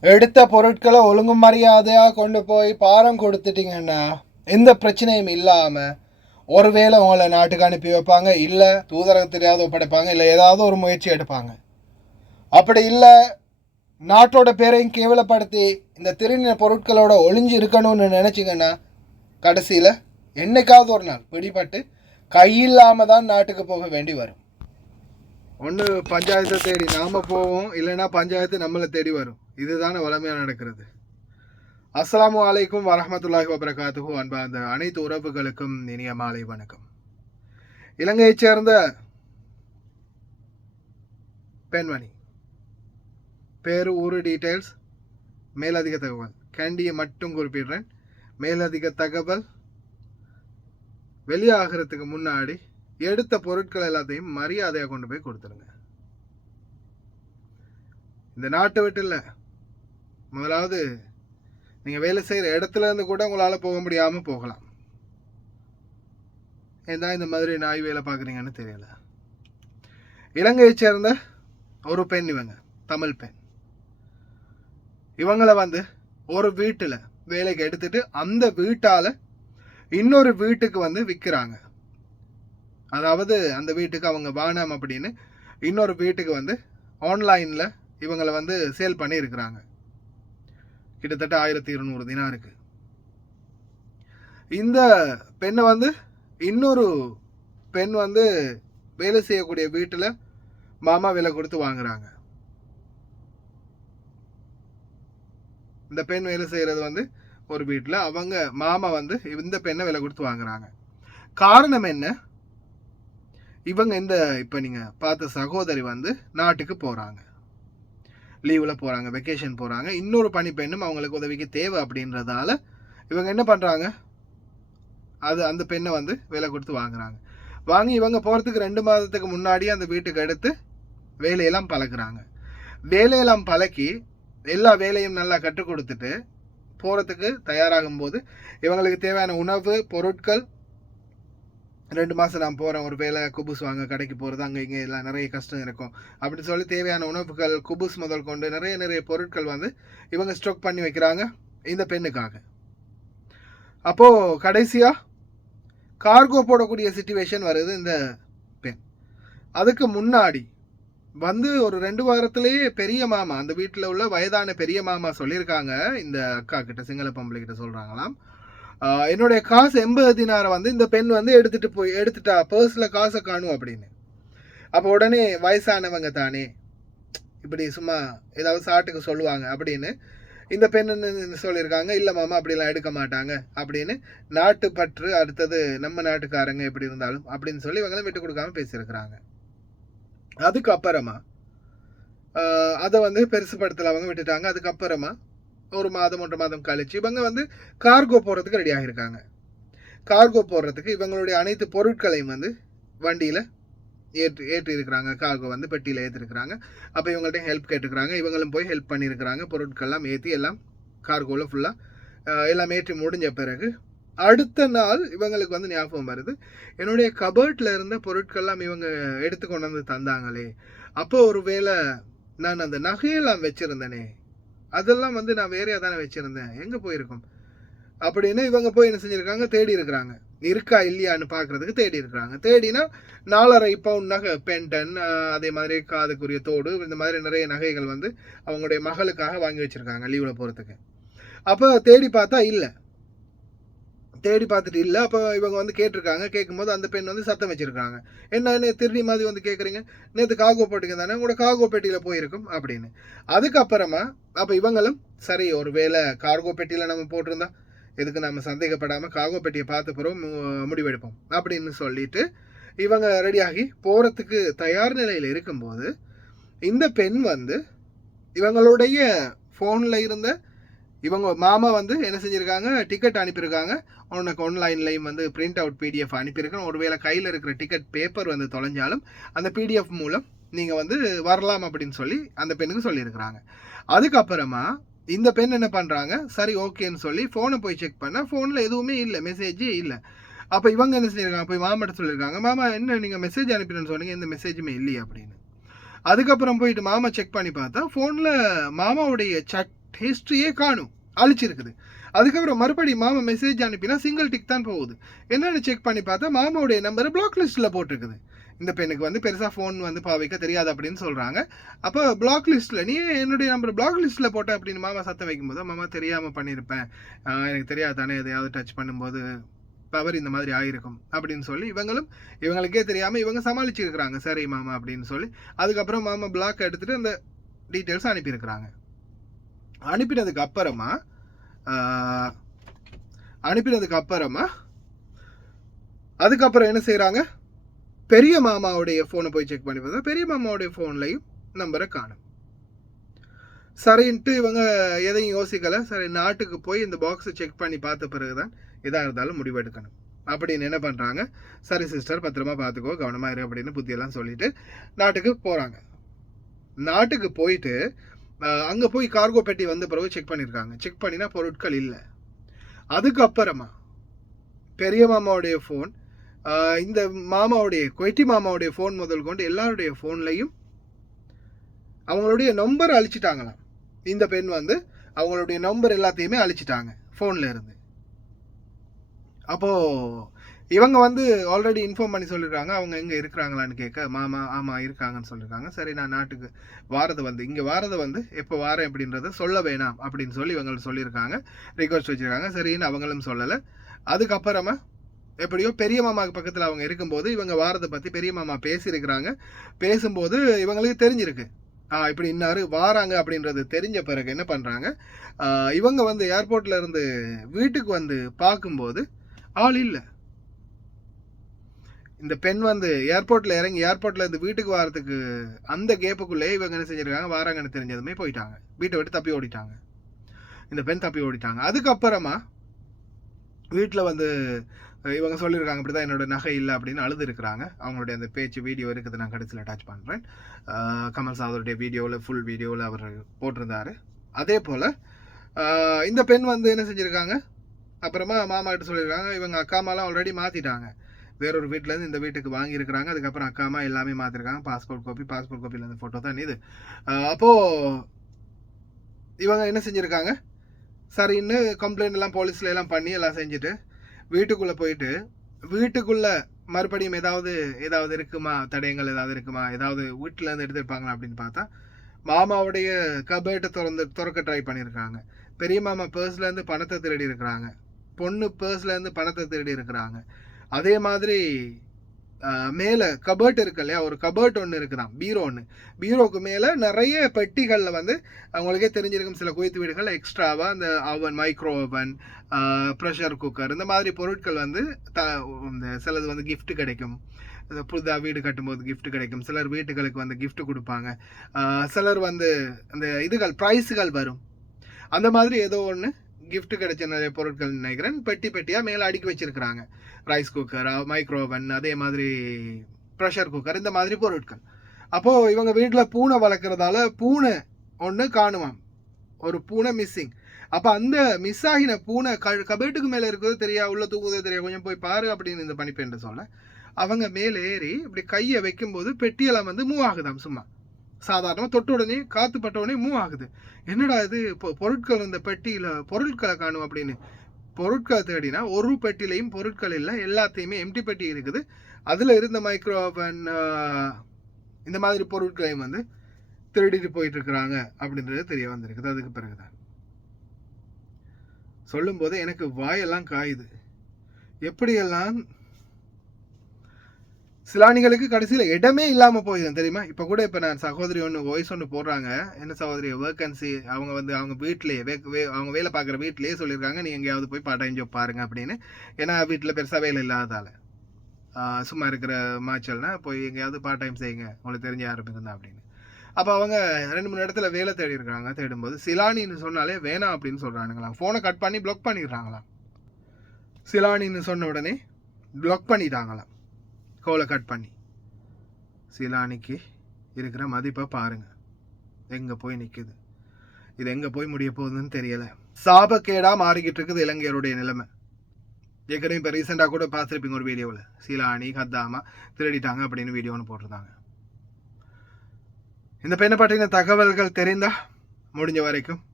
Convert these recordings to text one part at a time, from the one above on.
எடுத்த பொருட்களை ஒழுங்கு மரியாதையாக கொண்டு போய் பாரம் கொடுத்துட்டிங்கன்னா எந்த பிரச்சனையும் இல்லாமல் ஒருவேளை உங்களை நாட்டுக்கு அனுப்பி வைப்பாங்க, இல்லை தூதரகத்திலேயாவது ஒப்படைப்பாங்க, இல்லை ஏதாவது ஒரு முயற்சி எடுப்பாங்க. அப்படி இல்லை நாட்டோட பேரையும் கேவலப்படுத்தி இந்த திருநில பொருட்களோட ஒளிஞ்சு இருக்கணும்னு நினச்சிங்கன்னா கடைசியில் என்னைக்காவது ஒரு நாள் பிடிபட்டு கையில்லாமல் தான் நாட்டுக்கு போக வேண்டி வரும். ஒன்று பஞ்சாயத்தை தேடி நாம் போவோம், இல்லைன்னா பஞ்சாயத்து நம்மளை தேடி வரும். இதுதானே வளமையாக நடக்கிறது. அஸ்ஸலாமு அலைக்கும் வரஹ்மத்துல்லாஹி வபரகாத்துஹு. அன்பார்ந்த அனைத்து உறவுகளுக்கும் இனிய மாலை வணக்கம். இலங்கையைச் சேர்ந்த பெண்மணி, பேரு, ஊரு, டீட்டெயில்ஸ், மேலதிக தகவல் கேண்டியை மட்டும் குறிப்பிடுறேன். மேலதிக தகவல் வெளியாகிறதுக்கு முன்னாடி எடுத்த பொருட்கள் எல்லாத்தையும் மரியாதையாக கொண்டு போய் கொடுத்துருங்க. இந்த நாட்டை விட்டு இல்லை, முதலாவது நீங்கள் வேலை செய்கிற இடத்துல இருந்து கூட உங்களால் போக முடியாமல் போகலாம். ஏன் இந்த மாதிரி நாய் வேலை பார்க்குறீங்கன்னு தெரியல. இலங்கையை சேர்ந்த ஒரு பெண், இவங்க தமிழ் பெண். இவங்களை ஒரு வீட்டில் வேலைக்கு எடுத்துட்டு அந்த வீட்டால் இன்னொரு வீட்டுக்கு விற்கிறாங்க. அதாவது அந்த வீட்டுக்கு அவங்க வானம் அப்படின்னு இன்னொரு வீட்டுக்கு ஆன்லைனில் இவங்களை சேல் பண்ணி இருக்கிறாங்க. கிட்டத்தட்ட 1200 தினாருக்கு. இந்த பெண்ணை இன்னொரு பெண் வேலை செய்யக்கூடிய வீட்டில் மாமா விலை கொடுத்து வாங்குறாங்க. இந்த பெண் வேலை செய்கிறது ஒரு வீட்டில், அவங்க மாமா இந்த பெண்ணை விலை கொடுத்து வாங்குறாங்க. காரணம் என்ன? இவங்க இப்போ நீங்கள் பார்த்த சகோதரி நாட்டுக்கு போகிறாங்க, லீவில் போகிறாங்க, வெக்கேஷன் போகிறாங்க. இன்னொரு பணிப்பெண்ணும் அவங்களுக்கு உதவிக்கு தேவை அப்படின்றதால இவங்க என்ன பண்ணுறாங்க, அந்த பெண்ணை வேலை கொடுத்து வாங்குறாங்க. வாங்கி இவங்க போகிறதுக்கு 2 மாதத்துக்கு முன்னாடி அந்த வீட்டுக்கு எடுத்து வேலையெல்லாம் பழக்கிறாங்க. வேலையெல்லாம் பழக்கி எல்லா வேலையும் நல்லா கற்றுக் கொடுத்துட்டு போகிறதுக்கு தயாராகும் போது இவங்களுக்கு தேவையான உணவு பொருட்கள், 2 மாதம் நான் போகிறேன், ஒரு வேலை குபுஸ் வாங்க கடைக்கு போகிறது, அங்கே இங்கே எல்லாம் நிறைய கஷ்டம் இருக்கும் அப்படின்னு சொல்லி தேவையான உணவுகள், குபுஸ் முதல் கொண்டு நிறைய பொருட்கள் இவங்க ஸ்டாக் பண்ணி வைக்கிறாங்க இந்த பெண்ணுக்காக. அப்போது கடைசியாக கார்கோ போடக்கூடிய சிச்சுவேஷன் வருது இந்த பெண். அதுக்கு முன்னாடி ஒரு 2 வாரத்திலேயே பெரிய மாமா, அந்த வீட்டில் உள்ள வயதான பெரிய மாமா சொல்லியிருக்காங்க இந்த அக்கா கிட்ட, சிங்கள பொம்பளை கிட்ட சொல்கிறாங்களாம், என்னுடைய காசு 80 தினாரை இந்த பெண் எடுத்துட்டா, பர்ஸில் காசை காணும் அப்படின்னு. அப்போ உடனே வயசானவங்க தானே இப்படி சும்மா ஏதாவது சாட்டுக்கு சொல்லுவாங்க அப்படின்னு இந்த பெண் சொல்லியிருக்காங்க, இல்லை மாமா அப்படிலாம் எடுக்க மாட்டாங்க அப்படின்னு, நாட்டுப்பற்று, அடுத்தது நம்ம நாட்டுக்காரங்க எப்படி இருந்தாலும் அப்படின்னு சொல்லி இவங்களும் விட்டு கொடுக்காம பேசியிருக்கிறாங்க. அதுக்கப்புறமா அதை பெருசுப்படுத்தல அவங்க விட்டுட்டாங்க. அதுக்கப்புறமா ஒரு மாதம் 1 மாதம் கழிச்சு இவங்க கார்கோ போடுறதுக்கு ரெடி ஆகியிருக்காங்க. கார்கோ போடுறதுக்கு இவங்களுடைய அனைத்து பொருட்களையும் வண்டியில் ஏற்றி இருக்கிறாங்க. கார்கோ பெட்டியில் ஏற்றிருக்கிறாங்க. அப்போ இவங்கள்ட்ட ஹெல்ப் கேட்டுக்கிறாங்க. இவங்களும் போய் ஹெல்ப் பண்ணியிருக்கிறாங்க. பொருட்கள்லாம் ஏற்றி எல்லாம் கார்கோவில் ஃபுல்லாக எல்லாம் ஏற்றி முடிஞ்ச பிறகு அடுத்த நாள் இவங்களுக்கு ஞாபகம் வருது, என்னுடைய கபர்ட்டில் இருந்த பொருட்கள்லாம் இவங்க எடுத்து கொண்டு தந்தாங்களே, அப்போ ஒரு வேளை நான் அந்த நகையெல்லாம் வச்சுருந்தேனே, அதெல்லாம் நான் வேறையாக தானே வச்சுருந்தேன், எங்கே போயிருக்கோம் அப்படின்னு இவங்க போய் என்ன செஞ்சுருக்காங்க, தேடி இருக்கிறாங்க. இருக்கா இல்லையான்னு பார்க்குறதுக்கு தேடி இருக்கிறாங்க. தேடினா 4.5 பவுண்ட் நகை, பென்டன், அதே மாதிரி காதுக்குரிய தோடு, இந்த மாதிரி நிறைய நகைகள் அவங்களுடைய மகளுக்காக வாங்கி வச்சுருக்காங்க லீவில் போகிறதுக்கு. அப்போ தேடி பார்த்தா இல்லை, தேடி பார்த்துட்டு இல்லை. அப்போ இவங்க கேட்டிருக்காங்க. கேட்கும்போது அந்த பெண் சத்தம் வச்சுருக்காங்க, என்ன திருடி மாதிரி கேட்குறீங்க, நேற்று கார்கோ போட்டிங்க தானே, உங்களோட கார்கோ பெட்டியில் போயிருக்கும் அப்படின்னு. அதுக்கப்புறமா அப்போ இவங்களும் சரி, ஒரு வேளை கார்கோ பெட்டியில் நம்ம போட்டிருந்தா எதுக்கு நம்ம சந்தேகப்படாமல் கார்கோ பெட்டியை பார்த்த பிறகு முடிவெடுப்போம் அப்படின்னு சொல்லிட்டு இவங்க ரெடியாகி போகிறதுக்கு தயார் நிலையில் இருக்கும்போது இந்த பெண் இவங்களுடைய ஃபோனில் இருந்த இவங்க மாமா என்ன செஞ்சுருக்காங்க, டிக்கெட் அனுப்பியிருக்காங்க. உனக்கு ஆன்லைன்லையும் பிரிண்ட் அவுட் பிடிஎஃப் அனுப்பியிருக்கேன். ஒருவேளை கையில் இருக்கிற டிக்கெட் பேப்பர் தொலைஞ்சாலும் அந்த பிடிஎஃப் மூலம் நீங்கள் வரலாம் அப்படின்னு சொல்லி அந்த பெண்ணுக்கு சொல்லியிருக்கிறாங்க. அதுக்கப்புறமா இந்த பெண் என்ன பண்ணுறாங்க, சரி ஓகேன்னு சொல்லி ஃபோனை போய் செக் பண்ணால் ஃபோனில் எதுவுமே இல்லை, மெசேஜே இல்லை. அப்போ இவங்க என்ன செஞ்சுருக்காங்க, போய் மாமாட்ட சொல்லியிருக்காங்க, மாமா என்ன நீங்கள் மெசேஜ் அனுப்பினு சொன்னீங்க, எந்த மெசேஜுமே இல்லையே அப்படின்னு. அதுக்கப்புறம் போயிட்டு மாமா செக் பண்ணி பார்த்தா ஃபோனில் மாமாவுடைய ஹிஸ்ட்ரியே காணும், அழிச்சிருக்குது. அதுக்கப்புறம் மறுபடியும் மாமா மெசேஜ் அனுப்பினா சிங்கிள் டிக் தான் போகுது. என்னென்னு செக் பண்ணி பார்த்தா மாமாவுடைய நம்பரை பிளாக் லிஸ்ட்டில் போட்டிருக்குது. இந்த பெண்ணுக்கு வந்து பெருசாக ஃபோன் வந்து பாவிக்க தெரியாது அப்படின்னு சொல்கிறாங்க. அப்போ பிளாக் லிஸ்ட்டில் நீ என்னுடைய நம்பர் பிளாக் லிஸ்ட்டில் போட்ட அப்படின்னு மாமா சத்தம் வைக்கும்போது, மாமா தெரியாமல் பண்ணியிருப்பேன், எனக்கு தெரியாது தானே, எதையாவது டச் பண்ணும்போது பவர் இந்த மாதிரி ஆயிருக்கும் அப்படின்னு சொல்லி இவங்களுக்கே தெரியாமல் இவங்க சமாளிச்சிருக்கிறாங்க. சரி மாமா அப்படின்னு சொல்லி அதுக்கப்புறம் மாமா பிளாக் எடுத்துகிட்டு அந்த டீட்டெயில்ஸ் அனுப்பியிருக்கிறாங்க. அனுப்பினதுக்கு அப்புறமா அதுக்கப்புறம் என்ன செய்கிறாங்க, பெரிய மாமாவுடைய ஃபோனை போய் செக் பண்ணி பார்த்தா பெரிய மாமாவுடைய ஃபோன்லையும் நம்பரை காணும். சரின்ட்டு இவங்க எதையும் யோசிக்கலை. சரி, நாட்டுக்கு போய் இந்த பாக்ஸை செக் பண்ணி பார்த்த பிறகு தான் எதாக இருந்தாலும் முடிவெடுக்கணும் அப்படின்னு என்ன பண்ணுறாங்க, சரி சிஸ்டர் பத்திரமா பார்த்துக்கோ, கவனமாக இரு அப்படின்னு புத்தியெல்லாம் சொல்லிட்டு நாட்டுக்கு போகிறாங்க. நாட்டுக்கு போயிட்டு அங்கே போய் கார்கோ பெட்டி வந்த பிறகு செக் பண்ணியிருக்காங்க. செக் பண்ணினா பொருட்கள் இல்லை. அதுக்கப்புறமா பெரிய மாமாவுடைய ஃபோன், இந்த மாமாவுடைய கொய்ட்டி மாமாவுடைய ஃபோன் முதல் கொண்டு எல்லாருடைய ஃபோன்லையும் அவங்களுடைய நம்பர் அழிச்சிட்டாங்களாம். இந்த பெண் வந்து அவங்களுடைய நம்பர் எல்லாத்தையுமே அழிச்சிட்டாங்க ஃபோனில் இருந்து. அப்போது இவங்க வந்து ஆல்ரெடி இன்ஃபார்ம் பண்ணி சொல்லியிருக்காங்க அவங்க எங்கே இருக்கிறாங்களான்னு கேட்க, மாமா ஆமாம் இருக்காங்கன்னு சொல்லியிருக்காங்க. சரி, நான் நாட்டுக்கு இங்கே வாரதை வந்து எப்போ வாரேன் அப்படின்றத சொல்ல வேணாம் அப்படின்னு சொல்லி இவங்க சொல்லியிருக்காங்க, ரிக்வஸ்ட் வச்சுருக்காங்க. சரின்னு அவங்களும் சொல்லலை. அதுக்கப்புறமா எப்படியோ பெரிய மாமாவுக்கு பக்கத்தில் அவங்க இருக்கும்போது இவங்க வாரதை பற்றி பெரிய மாமா பேசியிருக்கிறாங்க. பேசும்போது இவங்களுக்கு தெரிஞ்சிருக்கு இப்படி இன்னாரு வாராங்க அப்படின்றது தெரிஞ்ச பிறகு என்ன பண்ணுறாங்க, இவங்க வந்து ஏர்போர்ட்டில் இருந்து வீட்டுக்கு வந்து பார்க்கும்போது ஆள் இல்லை. இந்த பெண் வந்து ஏர்போர்ட்டில் இறங்கி ஏர்போர்ட்டில் இருந்து வீட்டுக்கு வரதுக்கு அந்த கேப்புக்குள்ளேயே இவங்க என்ன செஞ்சுருக்காங்க, வாராங்கன்னு தெரிஞ்சதுமே போயிட்டாங்க, வீட்டை விட்டு தப்பி ஓடிட்டாங்க. இந்த பெண் தப்பி ஓடிட்டாங்க. அதுக்கப்புறமா வீட்டில் வந்து இவங்க சொல்லியிருக்காங்க இப்படி தான் என்னோட நகை இல்லை அப்படின்னு அழுது இருக்கிறாங்க. அவங்களுடைய அந்த பேச்சு வீடியோ இருக்குது, நான் கடைசியில் அட்டாச் பண்ணுறேன். கமல் சாதருடைய வீடியோவில் ஃபுல் வீடியோவில் அவர் போட்டிருந்தார். அதே போல் இந்த பெண் வந்து என்ன செஞ்சுருக்காங்க, அப்புறமா மாமா கிட்ட சொல்லியிருக்காங்க இவங்க அக்கா அம்மாலாம் ஆல்ரெடி மாற்றிட்டாங்க, வேறொரு வீட்டிலேருந்து இந்த வீட்டுக்கு வாங்கியிருக்கிறாங்க. அதுக்கப்புறம் அக்கா அம்மா எல்லாமே மாற்றிருக்காங்க. பாஸ்போர்ட் காப்பியில் அந்த ஃபோட்டோ தான் இது. அப்போது இவங்க என்ன செஞ்சுருக்காங்க, சரின்னு கம்ப்ளைண்ட் எல்லாம் போலீஸில் எல்லாம் பண்ணி எல்லாம் செஞ்சுட்டு வீட்டுக்குள்ளே போயிட்டு வீட்டுக்குள்ளே மறுபடியும் ஏதாவது இருக்குமா, தடயங்கள் ஏதாவது இருக்குமா, ஏதாவது வீட்டிலேருந்து எடுத்துருப்பாங்களா அப்படின்னு பார்த்தா மாமாவுடைய கபேட்டை திறக்க ட்ரை பண்ணியிருக்காங்க. பெரிய மாமா பர்ஸ்லேருந்து பணத்தை திருடி இருக்கிறாங்க, பொண்ணு பர்ஸ்லேருந்து பணத்தை திருடி இருக்கிறாங்க. அதே மாதிரி மேலே கபர்ட் இருக்கு இல்லையா, ஒரு கபர்ட் ஒன்று இருக்குதான், பீரோவுக்கு மேலே நிறைய பெட்டிகளில் வந்து அவங்களுக்கே தெரிஞ்சிருக்கும் சில குவைத்து வீடுகள் எக்ஸ்ட்ராவாக அந்த அவன், மைக்ரோ ஓவன், ப்ரெஷர் குக்கர், இந்த மாதிரி பொருட்கள் வந்து இந்த சிலது வந்து கிஃப்ட் கிடைக்கும். புதுதாக வீடு கட்டும்போது கிஃப்ட் கிடைக்கும். சிலர் வீட்டுகளுக்கு வந்து கிஃப்ட் கொடுப்பாங்க. சிலர் வந்து அந்த இதுகள் ப்ரைஸுகள் வரும். அந்த மாதிரி ஏதோ ஒன்று கிஃப்ட் கிடைச்ச நிறைய பொருட்கள் நினைக்கிறேன் பெட்டியாக மேலே அடுக்கி வச்சிருக்கிறாங்க. ரைஸ் குக்கர், மைக்ரோவன், அதே மாதிரி ப்ரெஷர் குக்கர், இந்த மாதிரி பொருட்கள். அப்போது இவங்க வீட்டில் பூனை வளர்க்குறதால பூனை ஒன்று காணுவான், ஒரு பூனை மிஸ்ஸிங். அப்போ அந்த மிஸ் ஆகின பூனை கபேட்டுக்கு மேலே இருக்கிறது தெரியா, உள்ள தூக்குதோ தெரியா, கொஞ்சம் போய் பாரு அப்படின்னு இந்த பணிப்பேன் சொல்ல அவங்க மேலே ஏறி இப்படி கையை வைக்கும்போது பெட்டியெல்லாம் வந்து மூவ் ஆகுதாம். சும்மா சாதாரணமாக தொட்ட உடனே காற்று பட்ட உடனே மூவ் ஆகுது. என்னடா இது, இப்போ பொருட்கள் இந்த பெட்டியில் பொருட்களை காணும் அப்படின்னு பொருட்களை தேடினா ஒரு பெட்டிலையும் பொருட்கள் இல்லை, எல்லாத்தையுமே எம்டி பெட்டி இருக்குது. அதில் இருந்த மைக்ரோ ஓவன் இந்த மாதிரி பொருட்களையும் வந்து திருடிட்டு போயிட்டு இருக்கிறாங்க அப்படின்றது தெரிய வந்திருக்குது. அதுக்கு பிறகுதான் சொல்லும்போது எனக்கு வாயெல்லாம் காயுது. எப்படியெல்லாம் சிலானிகளுக்கு கடைசியில் இடமே இல்லாமல் போயிடும் தெரியுமா. இப்போ கூட இப்போ நான் சகோதரி வாய்ஸ் ஒன்று போடுறாங்க, என்ன சகோதரி வேக்கன்சி, அவங்க வந்து அவங்க வீட்டிலேயே அவங்க வேலை பார்க்குற வீட்டிலேயே சொல்லியிருக்காங்க நீ எங்கேயாவது போய் பார்ட் டைம் ஜாப் பாருங்க அப்படின்னு. ஏன்னா வீட்டில் பெருசாக வேலை இல்லாதால சும்மா இருக்கிற மாச்சல்னா போய் எங்கேயாவது பார்ட் டைம் செய்யுங்க, உங்களுக்கு தெரிஞ்ச யாரும் இருந்தா அப்படின்னு. அப்போ அவங்க 2-3 இடத்துல வேலை தேடி இருக்காங்க. தேடும்போது சிலானின்னு சொன்னாலே வேணாம் அப்படின்னு சொல்கிறானுங்களாம். ஃபோனை கட் பண்ணி பிளாக் பண்ணிடுறாங்களாம். சிலானின்னு சொன்ன உடனே பிளாக் பண்ணிட்டாங்களாம், கோலை கட் பண்ணி. சிலானிக்கு இருக்கிற மதிப்பை பாருங்க, எங்கே போய் நிற்குது, இது எங்கே போய் முடிய போகுதுன்னு தெரியலை. சாபக்கேடாக மாறிக்கிட்டு இருக்குது இலங்கையருடைய நிலைமை. ஏற்கனவே இப்போ ரீசெண்டாக கூட பார்த்துருப்பீங்க ஒரு வீடியோவில், சிலானி கத்தாமா திருடிட்டாங்க அப்படின்னு வீடியோ ஒன்று போட்டிருந்தாங்க. இந்த பெண்ணை பற்றின தகவல்கள் தெரிந்தால் முடிஞ்ச வரைக்கும்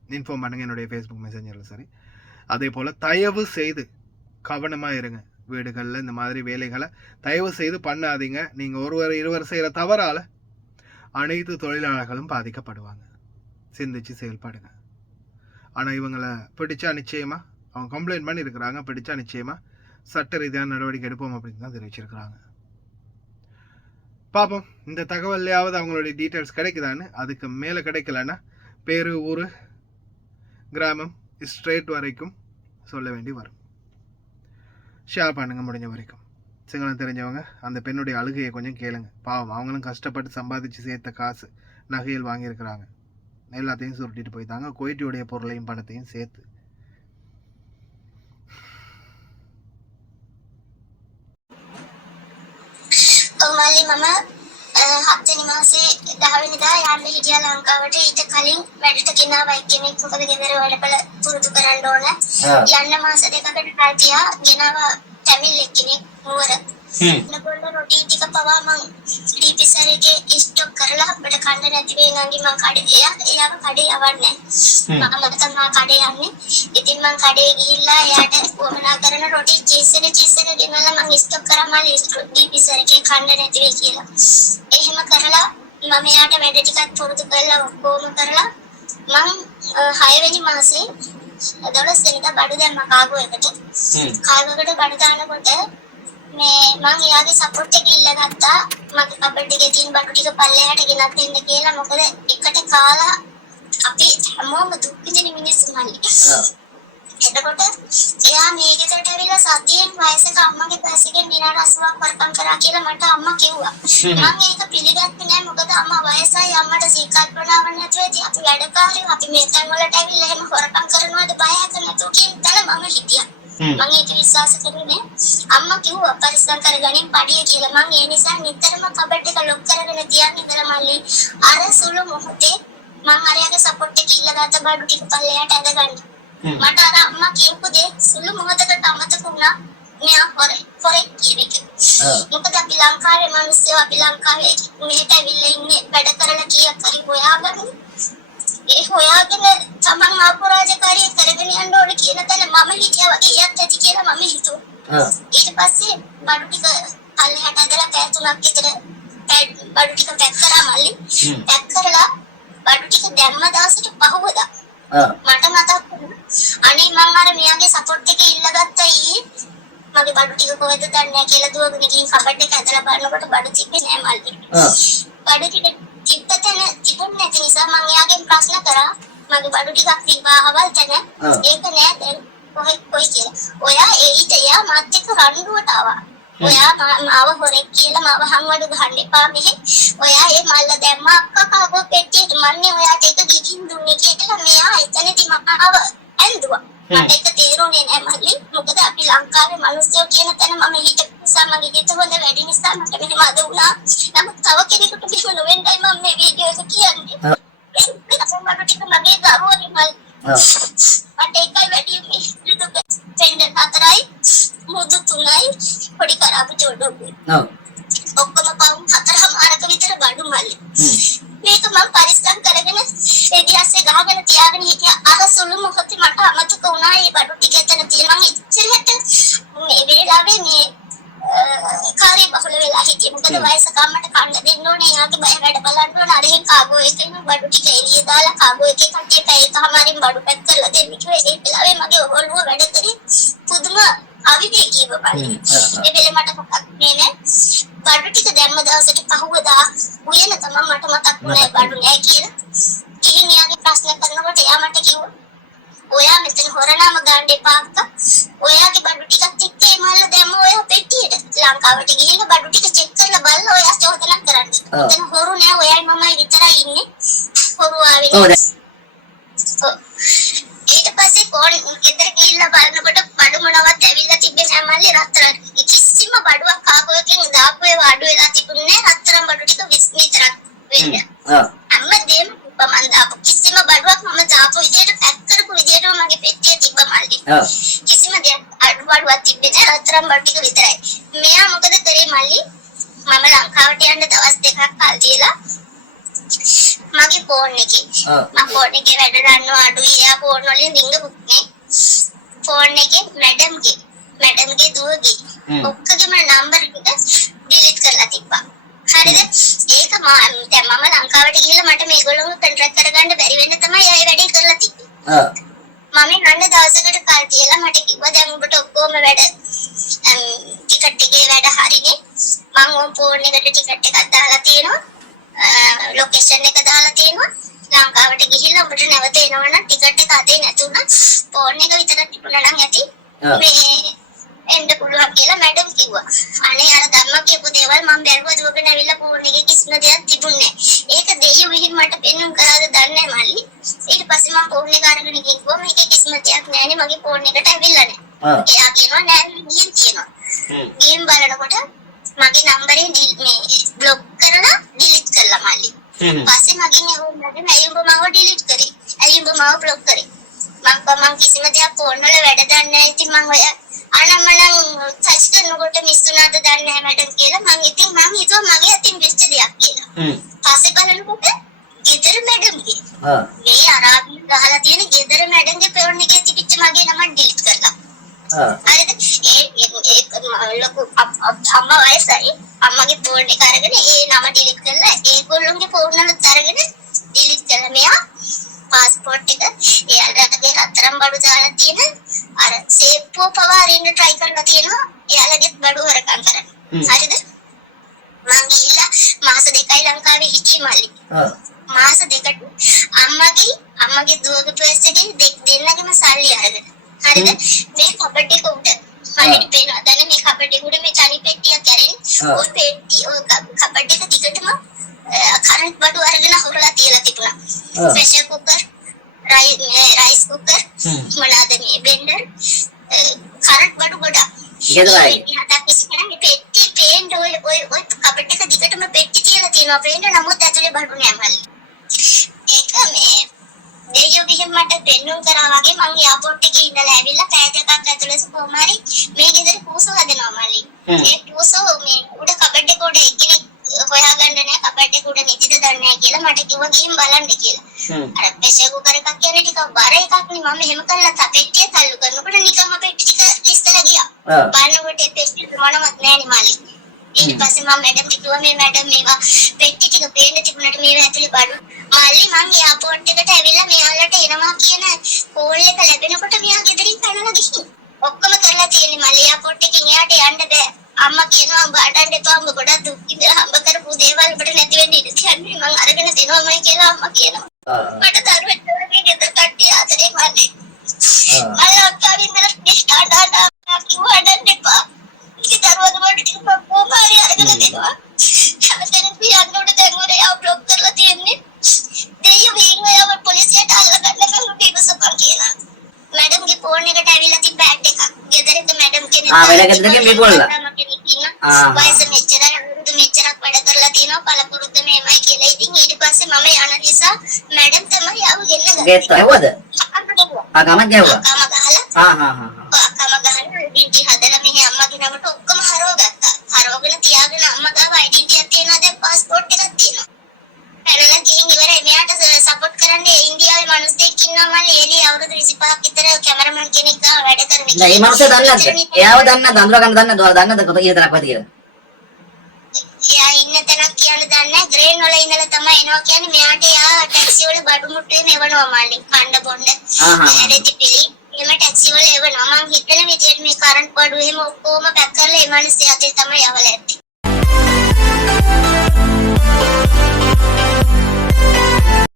இன்ஃபார்ம் பண்ணுங்கள் என்னுடைய ஃபேஸ்புக் மெசேஞ்சரில். சரி, அதே போல் தயவு செய்து கவனமாக இருங்க. வீடுகளில் இந்த மாதிரி வேலைகளை தயவு செய்து பண்ணாதீங்க. நீங்கள் ஒருவர் இருவர் செய்கிற தவறால் அனைத்து தொழிலாளர்களும் பாதிக்கப்படுவாங்க. சிந்திச்சு செயல்படுங்க. ஆனால் இவங்களை பிடிச்சா நிச்சயமாக அவங்க கம்ப்ளைண்ட் பண்ணி இருக்கிறாங்க, பிடிச்சா நிச்சயமாக சட்ட ரீதியான நடவடிக்கை எடுப்போம் அப்படின்னு தான் தெரிவிச்சிருக்கிறாங்க. பார்ப்போம் இந்த தகவல்லையாவது அவங்களுடைய டீட்டெயில்ஸ் கிடைக்குதான்னு. அதுக்கு மேலே கிடைக்கலன்னா பேரு, ஊர், கிராமம், ஸ்ட்ரேட் வரைக்கும் சொல்ல வேண்டி வரும். ஷேர் பண்ணுங்க முடிஞ்ச வரைக்கும். சிங்களம் தெரிஞ்சவங்க அந்த பெண்ணுடைய அழுகையை கொஞ்சம் கேளுங்க. பாவம், அவங்களும் கஷ்டப்பட்டு சம்பாதிச்சு சேர்த்த காசு, நகையில் வாங்கியிருக்கிறாங்க, எல்லாத்தையும் சுருட்டிட்டு போயிட்டாங்க, குவைட்டியுடைய பொருளையும் பணத்தையும் சேர்த்து. මල්ලි මම 7 වෙනි මාසේ 10 වෙනිදා යන්න හිටියා ලංකාවට. ඊට කලින් වැඩට ගෙනාවා එක්කෙනෙක්. මොකද ගෙදර වැඩපළ පුරුදු කරන්න ඕන. යන්න මාස දෙකකට කලින් ගෙනාවා තමිල් එක්කෙනෙක් නුවර. නකොල්ල රොටි ටික පවා මං ඩීපීසර් එකේ ස්ටොක් කරලා අපිට කන්න නැති වෙයි නංගි මං කඩේ එයාව කඩේ යවන්නේ. මම තමයි කඩේ යන්නේ. ඉතින් මං කඩේ ගිහිල්ලා එයාට වමනා කරන රොටි චීසෙන ගෙනලා මං ස්ටොක් කරා මල්ලි ඩීපීසර් එකේ කන්න නැති වෙයි කියලා. එහෙම කරලා මම එයාට වැඩ ටිකක් පුරුදු කරලා ඔක්කොම කරලා මං 6 වෙනි මාසේ 12 වෙනිදා බඩු දැම්මා කාගෝ එකට. කාගෝකට බඩු දානකොට මේ මං එයාගේ සපෝට් එක ඉල්ලගත්තා. මගේ කබඩ් එකේ තියෙන බඩු ටික පල්ලෙහාට ගෙනත් දෙන්න කියලා. මොකද එකට කාලා අපි හැමෝම දුක් විඳින මිනිස්සු මල්ලි. එතකොට එයා මේ ගෙදරට ඇවිල්ලා සතියෙන් වයසක අම්මගේ පැසකින් දින 80ක් වරකම් කරා කියලා මට අම්මා කිව්වා. මම ඒක පිළිගත්තේ නෑ. මොකද අම්මා වයසයි, අම්මට සීකල්පනාවක් නැතුව ඉතින් අපි වැඩකාරයෝ අපි මේ තැන් වලට ඇවිල්ලා එහෙම හොරකම් කරනවද බයහක නැතුව කියන තැන මම හිටියා. මම ඒක විශ්වාස කරුනේ. අම්මා කිව්වා පරිස්සම් කරගනින් පඩිය කියලා. මම ඒ නිසා නිතරම කබඩ් එක ලොක් කරගෙන තියන් ඉඳලා මල්ලි අර සුළු මොහොතේ මම හරියගේ සපෝට් එක ඉල්ලගත්ත බඩු ටික පල්ලෙහාට ඇදගන්න. මට අර අම්මා කියපු දේ සුළු මොහොතකට අමතක වුණා. මෙයා හොරෙක් කියන එක. මොකද අපි ලංකාවේ මිනිස්සු අපි ලංකාවේ මෙහෙට ඇවිල්ලා ඉන්නේ වැඩ කරලා කීයක් හරි හොයාගන්න. ඒ හොයාගෙන තමන් අපරාජකාරී කරගෙන යන්න ඕනේ කියන තැන මම හිතියා වගේ යත් ඇති කියලා මම හිතුවා. ඊට පස්සේ බඩු ටික පල්ලෙහාට ඇදලා පැය 3ක් විතර බඩු ටික පැක් කරා මල්ලි. පැක් කරලා බඩු ටික දැම්ම දවසට පහවදා මට මතක් වුණා අනේ මම අර මෙයාගේ සපෝට් එක ඉල්ලගත්තා ඊයේ. මගේ බඩු ටික කොහෙද දන්නේ නැහැ කියලා දුවගෙන ගිහින් කබඩ් එක ඇදලා බලනකොට බඩු තිබ්බේ නෑ මල්ලි. බඩු ටික තිබ්බතන තිබුණ නැති නිසා මම එයාගෙන් ප්‍රශ්න කරා. මගේ බඩු ටිකක් තිබ්බා අවල් තැන. ඒක නෑ දැන් කොයි කියලා. ඔයා එයා මාත් එක්ක රණ්ඩුවට ආවා. ඔයා මාව හොරෙක් කියලා මාව හංවඩු ගහන්න එපා මෙහෙ. ඔයා ඒ මල්ල දැම්මා අක්කා කාගෝ පෙට්ටියට මන්නේ ඔයාට ඒක ගිහින් දුන්නේ කියලා මෙයා එතනදී මම ඇඳුවා. මට ඒක තේරුනේ නෑ මල්ලි. මොකද අපි ලංකාවේ මිනිස්සු කියන තැන මම හිටපු නිසා මගේ ගෙත හොඳ වැඩි නිසා මට මෙහෙම අද වුණා. නමුත් තව කෙනෙකුට මෙහෙම නොවෙන්නයි මම මේ වීඩියෝ එක කියන්නේ. මට ටික මගේ දරුවනේ මල්ලි. මට ඒකයි වැඩි මේ දුක. දෙන්න හතරයි මුදු තුනයි පොඩි කරාපු චෝඩුයි. ඔක්කොම පවුම් 4මාරක විතර බඩු මල්ලි. මේක මම පරිස්සම් කරගෙන එදියස්සේ ගහගෙන තියාගෙන හිටියා. අර සුළු මොහොතේ මට අමතක වුණා මේ බඩු ටික එතන තියෙනවා. ඉච්චරට මේ වෙලාවේ මේ කාර්ය බහුල වෙලා හිටියේ. මොකද වයසක අම්මට කන්න දෙන්න ඕනේ. එයාගේ බය වැඩ බලන්න ඕන. අර එහෙන් කාගෝ එකෙන් බඩු ටික එළිය දාලා කාගෝ එකේ කට්ටිය පැය එකමාරින් බඩු පැක් කරලා දෙන්න කිව්වේ. ඒ වෙලාවේ මගේ ඔළුව වැඩ කරේ පුදුම අවිවේකීව බලන්න. ඒ වෙලේ මට මොකක් නෑ. බඩු ටික දැම්ම දවසට පහුවදා උයන තමයි මට මතක් වුණේ බඩු නෑ කියලා. ඉතින් එයාගේ ප්‍රශ්න කරනකොට එයා මට කිව්වා ඔයා මෙතන හොරනම ගන්න එපා අක්කා. ඔයාගේ බඩු ටිකක් එක්ක මල්ල දැම්ම ඔයා පෙට්ටියට. ලංකාවට ගිහින් බඩු ටික චෙක් කරලා බලලා ඔයා චෝදනා කරන්න. එතන හොරු නෑ ඔයයි මමයි විතරයි ඉන්නේ. හොරු ආවේ නෑ. ඊට පස්සේ කොන් ගෙදර ගිහිල්ලා බලනකොට බඩු මොනවත් ඇවිල්ලා තිබ්බේ නෑ මල්ලි. රත්තරන් කිසිම බඩුවක් කාගෝ එකෙන් දාපු ඒවා අඩු වෙලා තිබුණේ නෑ. රත්තරන් බඩු ටික 20 විතරක් වෙන්නේ. හැමදේම මම දාපු කිසිම බඩුවක් මම දාපු විදියට පැක් කරපු විදියටම මගේ පෙට්ටිය තිබ්බ මල්ලි. කිසිම දෙයක් අඩු බඩුවක් තිබ්බේ නෑ. රත්තරන් බඩු ටික විතරයි. මෙයා මොකද කරේ මල්ලි? මම ලංකාවට යන්න දවස් දෙකක් කල් තියලා මගේ ෆෝන් එකේ මම ෆෝන් එකේ වැඩ ගන්නවා අඩුයි එයා ෆෝන් වලින් රින්ගපුනේ ෆෝන් එකේ මැඩම්ගේ දුවගේ ඔක්කොගේම නම්බර් ටික ඩිලීට් කරලා තිබ්බා හරිද ඒක දැන් මම ලංකාවට ගිහලා මට මේගොල්ලෝ කොන්ට්‍රැක්ට් කරගන්න බැරි වෙන්න තමයි අය වැඩේ කරලා තිබ්බේ මම යන්න දවසකට කල් තියලා මට කිව්වා දැන් ඔබට ඔක්කොම වැඩ ටිකට් එකේ වැඩ හරිනේ මම ඔය ෆෝන් එකට ටිකට් එකක් දාලා තියෙනවා ලොකේෂන් එක දාලා තියෙනවා ලංකාවට ගිහිල්ලා ඔබට නැවත එනවනම් ටිකට් එක අතේ නැතුණා ෆෝන් එක විතරක් තිබුණා නම් ඇති මේ එන්න පුළුවන් කියලා මැඩම් කිව්වා අනේ අර ධර්ම කියපු දේවල් මම බැලුවා දුවගෙන ඇවිල්ලා ෆෝන් එකේ කිසිම දෙයක් තිබුණේ නැහැ ඒක දෙයියෝ විහිං මට පෙන්නුම් කරාද දන්නේ නැහැ මල්ලි ඊට පස්සේ මම ෆෝන් එක අරගෙන ගිහුවා මේකේ කිසිම දෙයක් නැහැනේ මගේ ෆෝන් එකට ඇවිල්ලා නැහැ එයා කියනවා නෑ ගිහින් තියෙනවා ගේම් බලනකොට මගේ නම්බරේ මේ බ්ලොක් කරලා ඩිලීට් කළා මල්ලි පස්සේ මගෙන් ඇහුවා මම මාව ඩිලීට් කරේ ඇයි මාව බ්ලොක් කරේ මම කිසිම දෙයක් ෆෝන් වල වැඩ දන්නේ නැහැ ඉතින් මම ඔය අනම්මනම් ටච් කරනකොට මිස් වුණාද දන්නේ නැහැ මැඩම් කියලා මම හිතුවා මගේ අතින් වෙච්ච දෙයක් කියලා පස්සේ බලනකොට ගෙදර මැඩම්ගේ මේ අරාබියෙන් ගහලා තියෙන ගෙදර මැඩම්ගේ ෆෝන් එකේ තිබිච්ච මගේ නම ඩිලීට් කරලා හරිද ඒ ලොකු අම්මා වයසයි අම්මගේ ෆෝන් එක අරගෙන ඒ නම ඩිලීට් කරලා ඒගොල්ලෝගේ ෆෝන් වල අරගෙන ඩිලීට් කළා මෙයා පාස්පෝර්ට් එක එයාලගේ හතරම් බඩු දාලා තියෙන අර සේප්පුව පවාරින්න try කරලා තියෙනවා එයාලගේ බඩු හරකම් කරන්න හරිද මං ගිහිල්ලා මාස දෙකයි ලංකාවේ හිටියේ මල්ලි මාස දෙකට අම්මගේ දුවගේ පර්ස් එකේ දෙන්නගේම සල්ලි අරගෙන හරිද මේ කබඩ් එක උඩ හරියට පේනවා දැන් මේ කබඩ් එක උඩ මේ තනි පෙට්ටියක් කරන්නේ ඔය පෙට්ටිය ඔය කබඩ් එක දිගටම කරන්ට් බඩු අරගෙන හොරලා තියලා තිබුණා ප්‍රෙෂර් කුකර් රයිස් කුකර් මොනවාද මේ බෙන්ඩර් කරන්ට් බඩු ගොඩක් ගෙදරයි හදා කිසිම පෙට්ටි පේන්ඩ් ඔය කබඩ් එක දිගටම පෙට්ටි තියලා තියෙනවා පේන්ඩ් නමුත් ඇතුලේ බඩු නෑ මල්ලි ඒක මේ දෙයියෝ ගිහින් මට දෙන්නුම් කරා වගේ මම එයාපෝට් එකේ ඉඳලා ඇවිල්ලා පැය දෙකක් ඇතුළත කොහොම හරි මේ ගෙදර පූසෝ හදනවා මල්ලි ඒ පූසෝ මේ උඩ කබඩ් එක උඩ එක්කෙනෙක් හොයාගන්න නෑ කබඩ් එක උඩ නිදිද දන්නේ නෑ කියලා මට කිව්වා ගිහින් බලන්න කියලා අර ප්‍රෙෂර් කුකර් එකක් කියන්නේ ටිකක් බර එකක් නේ මම එහෙම කළා තපෙට්ටිය තල්ලු කරනකොට නිකම්ම පෙට්ටි ටික ඉස්සලා ගියා බලනකොට ඒ පෙට්ටි මොනවත් නෑනේ මල්ලි ඊට පස්සේ මම මැඩම් කිව්වා මේ මැඩම් මේවා පෙට්ටි ටික පේන්න තිබුණාට මේවා ඇතුලේ බඩු මල්ලි මං එයාපෝට් එකට ඇවිල්ලා මෙයාලට එනවා කියන කෝල් එක ලැබෙනකොට මෙයා ගෙදරින් පැනලා ගිහින් ඔක්කොම කරලා තියෙන්නේ මල්ලි එයාපෝට් එකෙන් එයාට යන්න බෑ අම්මා කියනවා උඹ අඬන්න එපා උඹ ගොඩක් දුක් විඳලා හම්බ කරපු දේවල් ඔබට නැති වෙන්න ඉඩ තියන්නේ මං අරගෙන දෙනවාමයි කියලා අම්මා කියනවා මට දරුවෙක් වගේ ගෙදර කට්ටිය ආතරේ මල්ලි මම අක්කාවින් ඉඳලා ස්ටාර්ට් ආඩා කිව්වා අඬන්න එපා ඉතින් දරුවගේ වලට ටික කොහොම හරි අරගෙන දෙනවා හැමතැනම පියන්නෝට දැන් ඔය බ්ලොක් කරලා තියෙන්නේ දෙයියෝ විහිංගයව පොලිසියට අල්ලගන්න බිවසපන් කියලා මැඩම්ගේ ෆෝන් එකට ඇවිල්ලා තිබ්බ ඇඩ් එකක් ගෙදරින්ද මැඩම් කෙනෙක් වැඩ ගෙදරකින් මේගොල්ලෝ වයස මෙච්චරක් වැඩ කරලා තියෙනවා පළපුරුද්ද මේමයි කියලා ඉතින් ඊට පස්සේ මම යන නිසා මැඩම් තමයි ආව ගෙන්නගත්තේ ගෙත් ඇව්වද ආගම ගැව්වා අක්කම ගහලා ඉඩිටි හදලා මෙහි අම්මගේ නමට ඔක්කොම හරවගත්තා හරවගෙන තියාගෙන අම්මා ගාව අයිඩෙන්ටිටි එකක් තියෙනවා දැන් પાස්පෝර්ට් එකක් තියෙනවා පැනලා ගිහින් ඉවරයි මෙයාට සපෝට් කරන්න ඉන්දියාවේ මිනිස්සෙක් ඉන්නවා මල්ලි එළිය අවුරුදු 25ක් විතර කැමරාමන් කෙනෙක් ගාව වැඩ කරන එක. නෑ මේ මිනිස්සු දන්නේ නැද්ද? එයාව දන්නේ නැද්ද? අඳුර ගන්න දන්නේ නැද්ද? දන්නේද කොතන ඊතරක් වද කියලා? එයා ඉන්න තැනක් කියන්න දන්නේ නැහැ. ග්‍රේන් වල ඉඳලා තමයි එනවා කියන්නේ මෙයාට එයා ටැක්සි වල බඩු මුට්ටුවේ මෙවනවා මල්ලි. කණ්ඩ බොණ්ඩ. රෙදිපිලි එම ටැක්සි වල එවනවා. මං හිතන විදියට මේ කරන්ට් බඩු එහෙම ඔක්කොම පැක් කරලා ඒ මිනිස්සු අතේ තමයි යවලා ඇත්තේ.